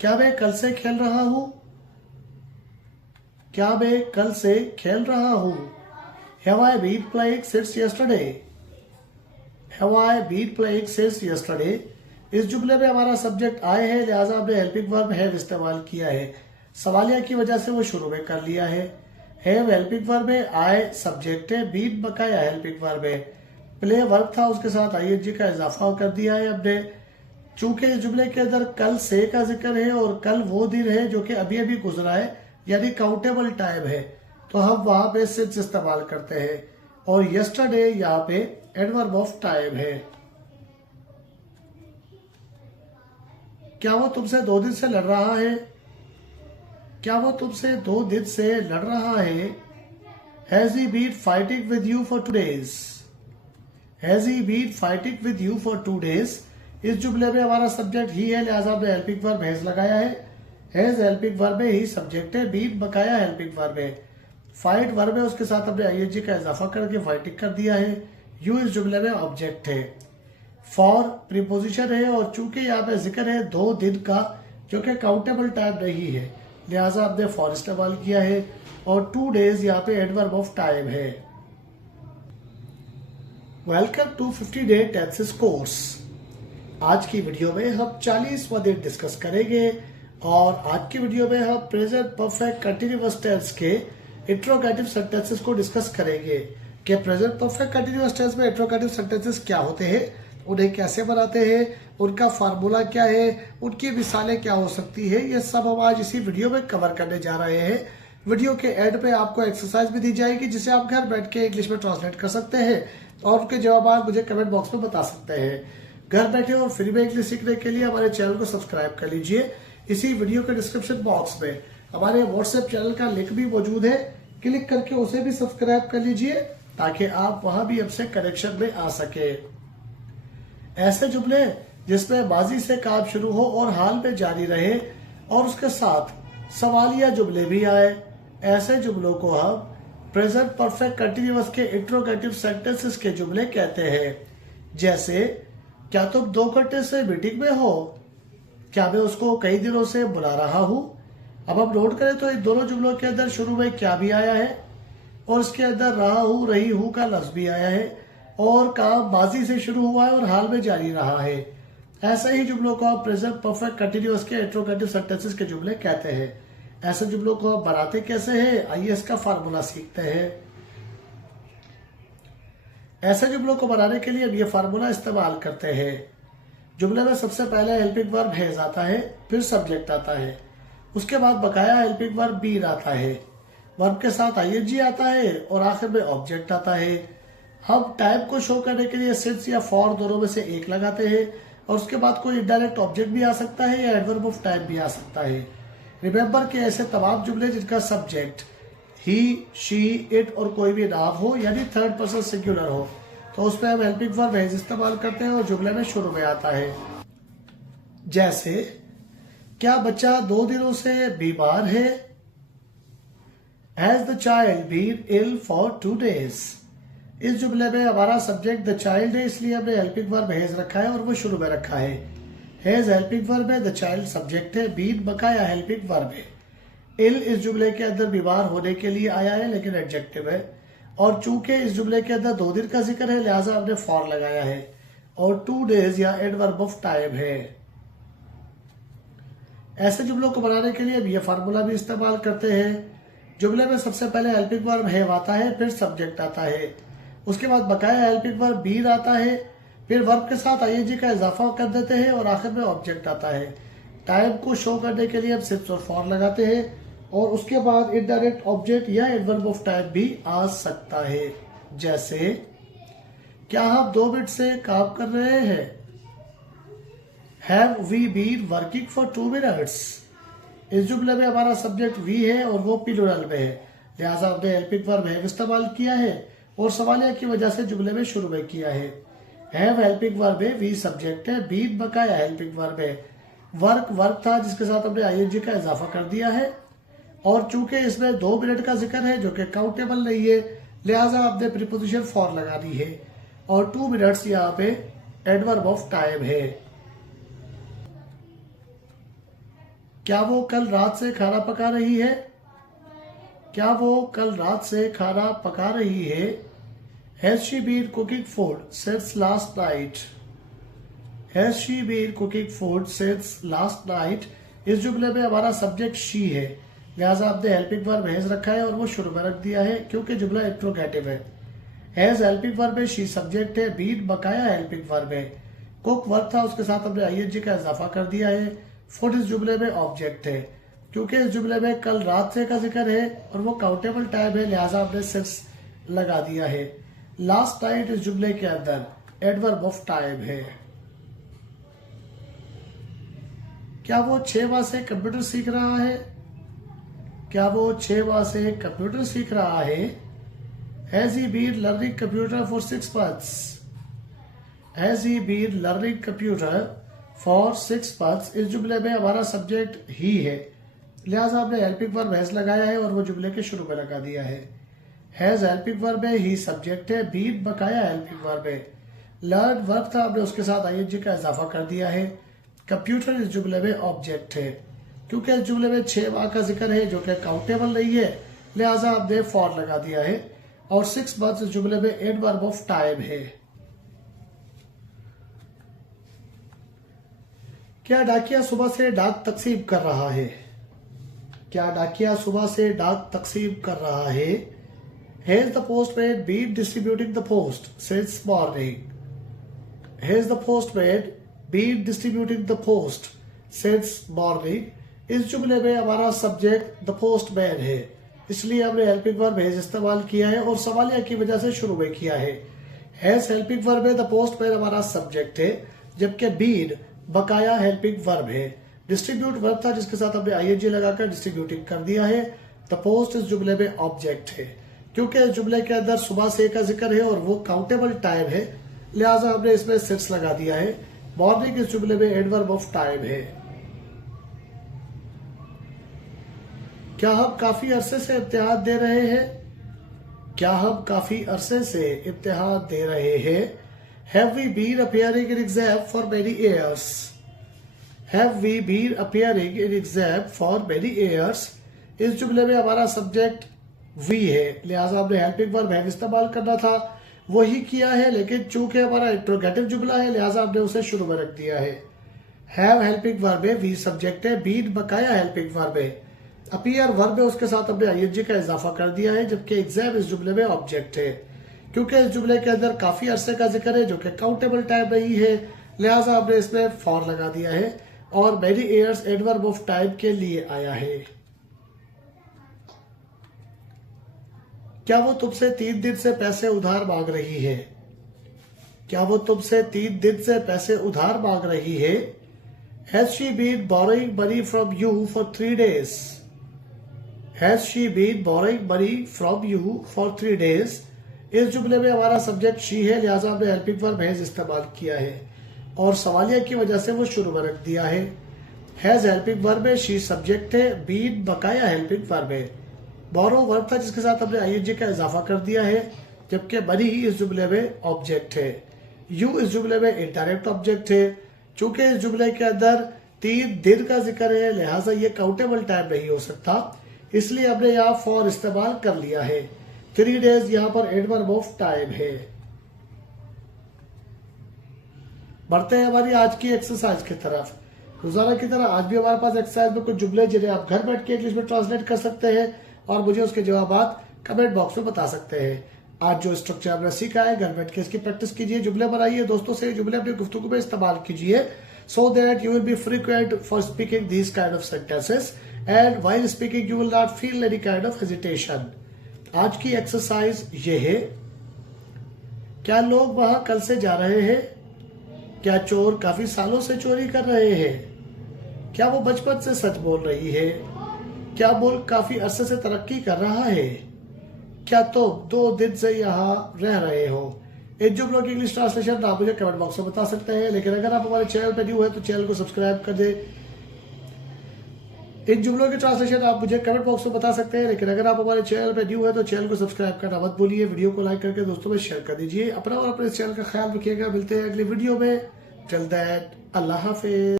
क्या मैं कल से खेल रहा हूं? क्या मैं कल से खेल रहा हूं? Have I been playing since yesterday? Have I been playing since yesterday? इस जुमले में हमारा सब्जेक्ट आए है, लिहाजा हमने हेल्पिंग वर्ब हैव इस्तेमाल किया है। सवालिया की वजह से वो शुरू में कर लिया है। हैव हेल्पिंग वर्ब है, आए सब्जेक्ट है, बीन बकाया हेल्पिंग वर्ब है, प्ले वर्ब था उसके साथ आईएनजी का इजाफा कर दिया है हमने। चूंकि इस जुमले के अंदर कल से का जिक्र है और कल वो दिन है जो कि अभी अभी गुजरा है, यानी काउंटेबल टाइम है, तो हम वहां पे सिंस इस्तेमाल करते हैं। और यस्टरडे यहाँ पे एडवर्ब ऑफ टाइम है। क्या वो तुमसे 2 दिन से लड़ रहा है? क्या वो तुमसे 2 दिन से लड़ रहा है? Has he been fighting with you for 2 days? Has he been fighting with you for 2 days? इस जुमले में हमारा सब्जेक्ट ही है, लिहाजा हमने हेल्पिंग वर्ब हैज लगाया है। हैज हेल्पिंग वर्ब है, ही सब्जेक्ट है, बीन बकाया हेल्पिंग वर्ब है, फाइट वर्ब है, उसके साथ हमने आईएनजी का इजाफा करके फाइटिंग कर दिया है। यू इस जुमले में ऑब्जेक्ट है। फॉर प्रीपोजिशन है और चूंकि यहाँ पे जिक्र है 2 दिन का जो कि काउंटेबल टाइम नहीं है, लिहाजा हमने फॉर इस्तेमाल किया है। और 2 डेज यहाँ पे एडवर्ब ऑफ टाइम है। Welcome to 50 day tenses course. आज की वीडियो में हम 40वां दिन डिस्कस करेंगे और आज की वीडियो में हम प्रेजेंट परफेक्ट कंटिन्यूअस टेंस के इंट्रोगेटिव सेंटेंसेस को डिस्कस करेंगे कि प्रेजेंट परफेक्ट कंटिन्यूअस टेंस में इंट्रोगेटिव सेंटेंसेस क्या होते हैं, उन्हें कैसे बनाते हैं, उनका फार्मूला क्या है, उनकी मिसालें क्या हो सकती है, ये सब हम आज इसी वीडियो में कवर करने जा रहे हैं। वीडियो के एंड पे आपको एक्सरसाइज भी दी जाएगी जिसे आप घर बैठ के इंग्लिश में ट्रांसलेट कर सकते हैं और उनके जवाब आप मुझे कमेंट बॉक्स में बता सकते हैं। घर बैठे और फ्री में इंग्लिश सीखने के लिए हमारे चैनल को सब्सक्राइब कर लीजिए। इसी वीडियो के डिस्क्रिप्शन बॉक्स में हमारे व्हाट्सएप चैनल का लिंक भी मौजूद है, क्लिक करके उसे भी सब्सक्राइब कर लीजिए ताकि आप वहां भी हमसे कनेक्शन में आ सके। ऐसे जुमले जिसमें माजी से काम शुरू हो और हाल में जारी रहे और उसके साथ सवालिया जुमले भी आए, ऐसे जुमलों को हम प्रेजेंट परफेक्ट कंटिन्यूअस के इंट्रोगेटिव सेंटेंसेस के जुमले कहते हैं। जैसे, क्या तुम 2 घंटे से मीटिंग में हो? क्या मैं उसको कई दिनों से बुला रहा हूं? अब हम नोट करें तो इन दोनों जुमलों के अंदर शुरू में क्या भी आया है और इसके अंदर रहा हूं, रही हूं का लफ्ज भी आया है और काम माजी से शुरू हुआ है और हाल में जारी रहा है। ऐसे ही जुमलों को हम प्रेजेंट परफेक्ट कंटिन्यूअस के इंट्रोगेटिव सेंटेंसेस के जुमले कहते हैं। ऐसे जुमलों को हम बनाते कैसे हैं, आइए इसका फार्मूला सीखते हैं। ऐसे जुमलों को बनाने के लिए हम ये फार्मूला इस्तेमाल करते हैं। जुमले में सबसे पहले हेल्पिंग वर्ब हैज आता है, फिर सब्जेक्ट आता है, उसके बाद बकाया हेल्पिंग वर्ब बीन आता है, वर्ब के साथ आईएनजी आता है और आखिर में ऑब्जेक्ट आता है। हम टाइप को शो करने के लिए सिंस या फॉर दोनों में से एक लगाते हैं और उसके बाद कोई इनडायरेक्ट ऑब्जेक्ट भी आ सकता है या एडवर्ब ऑफ टाइम भी आ सकता है। रिमेंबर के ऐसे तमाम जुमले जिनका सब्जेक्ट ही, शी, इट और कोई भी नाम हो यानी थर्ड पर्सन सिंगुलर हो तो उसमें हम हेल्पिंग वर्ब हैज इस्तेमाल करते हैं और जुमले में शुरू में आता है। जैसे, क्या बच्चा 2 दिनों से बीमार है? Has the child been ill for 2 days? इस जुमले में हमारा सब्जेक्ट द चाइल्ड है, इसलिए हमने हेल्पिंग वर्ब हैज रखा है और वो शुरू में रखा है। हैज हेल्पिंग वर्ब है, द चाइल्ड सब्जेक्ट है, बीन बकाया हेल्पिंग वर्ब है। इल इस जुमले के अंदर बीमार होने के लिए आया है लेकिन एडजेक्टिव है और चूंकि इस जुमले के अंदर 2 दिन का जिक्र है लिहाजा हमने फॉर लगाया है और 2 डेज या एडवर्ब ऑफ टाइम है। ऐसे जुमलों को बनाने के लिए हम ये फार्मूला भी इस्तेमाल करते हैं। जुमले में सबसे पहले हेल्पिंग वर्ब हैव आता है, फिर सब्जेक्ट आता है, उसके बाद बकाया हेल्पिंग वर्ब बीन आता है, फिर वर्ब के साथ आईएनजी का इजाफा कर देते हैं और आखिर में ऑब्जेक्ट आता है। टाइम को शो करने के लिए हम सिंस और फॉर लगाते हैं और उसके बाद इनडायरेक्ट ऑब्जेक्ट या एडवर्ब ऑफ टाइम भी आ सकता है। जैसे, क्या हम 2 मिनट से काम कर रहे हैं? Have we been working for 2 minutes? इस जुमले में हमारा सब्जेक्ट वी है और वो प्लूरल में है, लिहाजा हमने हेल्पिंग वर्ब हैव इस्तेमाल किया है और सवालिया की वजह से जुमले में शुरू में किया है। हैव हेल्पिंग वर्ब है, वी सब्जेक्ट है, बीन बकाया हेल्पिंग वर्ब है, वर्क था जिसके साथ हमने आईएनजी का इजाफा कर दिया है और चूंकि इसमें 2 मिनट का जिक्र है जो कि काउंटेबल नहीं है लिहाजा आपने प्रीपोजिशन फॉर लगा दी है और 2 मिनट्स यहाँ पे एडवर्ब ऑफ टाइम है। क्या वो कल रात से खाना पका रही है? क्या वो कल रात से खाना पका रही है? Has she been cooking food since last night? Has she been cooking food since last night? इस जुमले में हमारा सब्जेक्ट शी है, लिहाजा आपने हेल्पिंग वर्ब हैज रखा है और वो शुरू में रख दिया है क्योंकि जुमला इंट्रोगेटिव है। हैज हेल्पिंग वर्ब है, शी सब्जेक्ट है, बीन बकाया हेल्पिंग वर्ब है, कुक वर्ब था उसके साथ हमने आईएनजी का इजाफा कर दिया है, फूड इस जुमले में ऑब्जेक्ट है। क्योंकि इस जुमले में कल रात से का जिक्र है और वो काउंटेबल टाइम है, लिहाजा हमने सिर्फ लगा दिया है। लास्ट नाइट इस जुमले के अंदर एडवर्ब ऑफ टाइम है। क्या वो 6 माह से कंप्यूटर सीख रहा है? क्या वो 6 माह से कंप्यूटर सीख रहा है? Has he been learning computer for 6 months? Has he been learning computer for 6 months? इस जुमले में हमारा सब्जेक्ट ही है, लिहाजा हमने हेल्पिंग वर्ब हैज लगाया है और वो जुमले के शुरू में लगा दिया है। हैज हेल्पिंग वर्ब है, ही सब्जेक्ट है, बीन बकाया हेल्पिंग वर्ब है, लर्न वर्ब था हमने उसके साथ आईएनजी का इजाफा कर दिया है, कंप्यूटर इस जुमले में ऑब्जेक्ट है। क्योंकि इस जुमले में 6 माह का जिक्र है जो कि काउंटेबल नहीं है, लिहाजा हमने फॉर लगा दिया है और 6 मंथ्स इस जुमले में एडवर्ब ऑफ टाइम है। क्या डाकिया सुबह से डाक तकसीम कर रहा है? क्या डाकिया सुबह से डाक तकसीम कर रहा है? Has the postman been distributing the post since morning? Has the postman been distributing the post since morning? इस जुमले में हमारा सब्जेक्ट द पोस्टमैन है, इसलिए हमने हेल्पिंग वर्ब हैज इस्तेमाल किया है और सवालिया की वजह से शुरू में किया है। हैज हेल्पिंग वर्ब है, द पोस्टमैन हमारा सब्जेक्ट है, जबकि बीन बकाया हेल्पिंग वर्ब है। डिस्ट्रीब्यूट वर्ब था जिसके साथ हमने आईएनजी लगाकर डिस्ट्रीब्यूटिंग कर दिया है। द पोस्ट इस जुमले में ऑब्जेक्ट है। क्योंकि इस जुमले के अंदर सुबह से का जिक्र है और वो काउंटेबल टाइम है, लिहाजा हमने इसमें सिर्फ लगा दिया है। मॉर्निंग इस जुमले में एडवर्ब ऑफ टाइम है। क्या हम काफी अरसे से इम्तिहान दे रहे हैं? क्या हम काफी अरसे से इम्तिहान दे रहे हैं? Have we been appearing in exam for many years? Have we been appearing in exam for many years? इस जुमले में हमारा सब्जेक्ट वी है, लिहाजा हमने हेल्पिंग वर्ब हैव इस्तेमाल करना था, वही किया है, लेकिन चूंकि हमारा इंट्रोगेटिव जुमला है लिहाजा हमने उसे शुरू में रख दिया है। हैव हेल्पिंग वर्ब है, वी सब्जेक्ट है, बीन बकाया हेल्पिंग वर्ब है, अपीयर वर्ब है, उसके साथ हमने आईएनजी का इजाफा कर दिया है, जबकि एग्जाम इस जुमले में ऑब्जेक्ट है। क्योंकि इस जुमले के अंदर काफी अरसे का जिक्र है जो कि काउंटेबल टाइम नहीं है, लिहाजा हमने इसमें फॉर लगा दिया है और many years adverb of time के लिए आया है। क्या वो तुमसे 3 दिन से पैसे उधार मांग रही है? क्या वो तुमसे 3 दिन से पैसे उधार मांग रही है? Has she been borrowing money from you for 3 days? Has she been borrowing money from you for 3 days? इस जुमले में हमारा सब्जेक्ट शी है, लिहाजा हमने हेल्पिंग वर्ब हैज इस्तेमाल किया है और सवालिया की वजह से वो शुरू में रख दिया है। हैज हेल्पिंग वर्ब है, शी सब्जेक्ट है, बीन बकाया हेल्पिंग वर्ब है, बोरो वर्ब था जिसके साथ हमने आईएनजी का इजाफा कर दिया है, जबकि मनी इस जुमले में ऑब्जेक्ट है। यू इस जुमले में इनडायरेक्ट ऑब्जेक्ट है। चूंकि इस जुमले के अंदर 3 दिन का जिक्र है, लिहाजा ये काउंटेबल टाइम नहीं हो सकता, इसलिए हमने यहाँ फॉर इस्तेमाल कर लिया है। 3 डेज यहाँ पर एडवर्ब ऑफ टाइम है। बढ़ते हैं हमारी आज की एक्सरसाइज की तरफ। रोजाना की तरह आज भी हमारे पास एक्सरसाइज में कुछ जुमले जिन्हें आप घर बैठ के इंग्लिश में ट्रांसलेट कर सकते हैं और मुझे उसके जवाब कमेंट बॉक्स में बता सकते हैं। आज जो स्ट्रक्चर आपने सीखा है घर बैठ के इसकी प्रैक्टिस कीजिए, जुमले बनाइए, दोस्तों से जुमले अपनी गुफ्तगू में इस्तेमाल कीजिए, so that you will be frequent for speaking these kind of sentences and while speaking you will not feel any kind of hesitation। आज की एक्सरसाइज ये है, क्या लोग वहां कल से जा रहे हैं? क्या चोर काफी सालों से चोरी कर रहे हैं? क्या वो बचपन से सच बोल रही है? क्या मुल्क काफी अरसे से तरक्की कर रहा है? क्या तुम 2 दिन से यहाँ रह रहे हो? इन जुमलों की इंग्लिश ट्रांसलेशन आप मुझे कमेंट बॉक्स में बता सकते हैं, लेकिन अगर आप हमारे चैनल पर न्यू है तो चैनल को सब्सक्राइब कर दें। इन जुमलों की ट्रांसलेशन आप मुझे कमेंट बॉक्स में बता सकते हैं, लेकिन अगर आप हमारे चैनल पर न्यू है तो चैनल को सब्सक्राइब करना मत भूलिए। वीडियो को लाइक करके दोस्तों में शेयर कर दीजिए। अपना और अपने चैनल का ख्याल रखिएगा। मिलते हैं अगली वीडियो में। Till that, Allah Hafiz.